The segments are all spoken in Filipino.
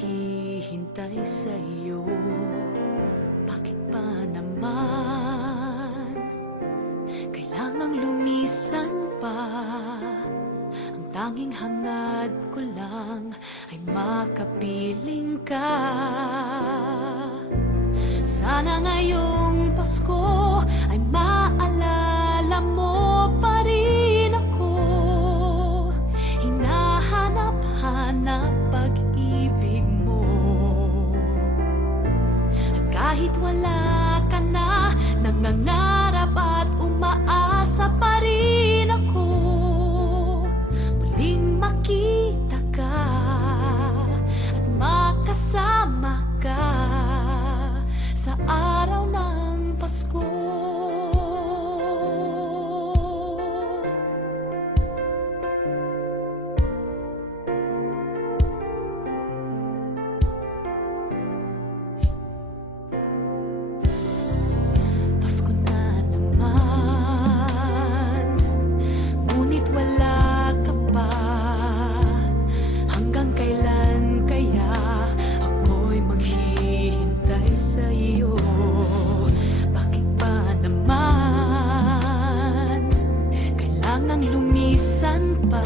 maghihintay sa'yo. Bakit pa naman kailangang lumisan pa? Ang tanging hangad ko lang ay makapiling ka. Sana ngayong Pasko ay maalala mo pa rin ako. Hinahanap-hanap pag-ibig mo. At kahit wala ka na, nangangarap at umaasa pa rin ako. Muling makita ka at makasama ka sa araw ng Pasko. Pasko na naman, ngunit wala ka pa. Hanggang kailan kaya ako'y maghihintay sa iyo? Bakit pa naman kailangang lumisan pa?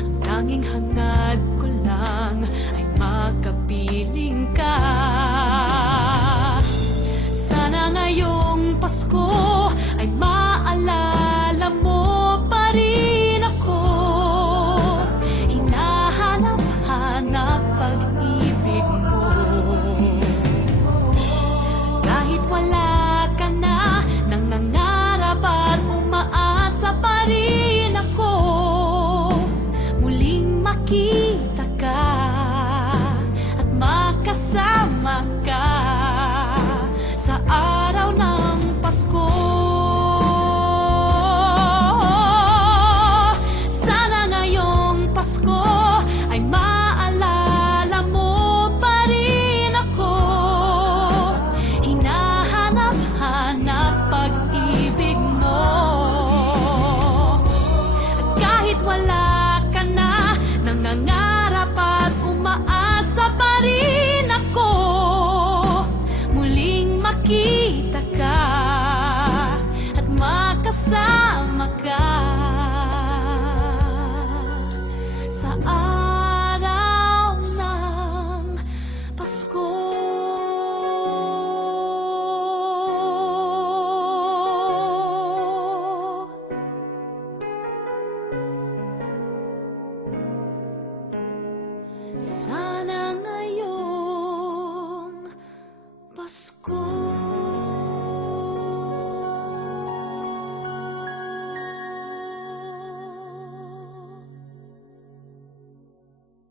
Ang tanging hangad ko lang ay makapiling ka. Sana ngayong Pasko ay maalala mo pa rin ako. Hinahanap-hanap pag-ibig mo. Kahit wala ka na, nangangarap at umaasa pa rin ako. Muling makita ka at makasama ka sa araw ng Pasko. Sana ngayong Pasko ay maalala mo pa rin ako. Hinahanap-hanap pag-ibig mo. At kahit wala ka na, nangangarap at umaasa pa rin ako. Muling makita ka at makasama ka sa araw ng Pasko. Sana ngayong Pasko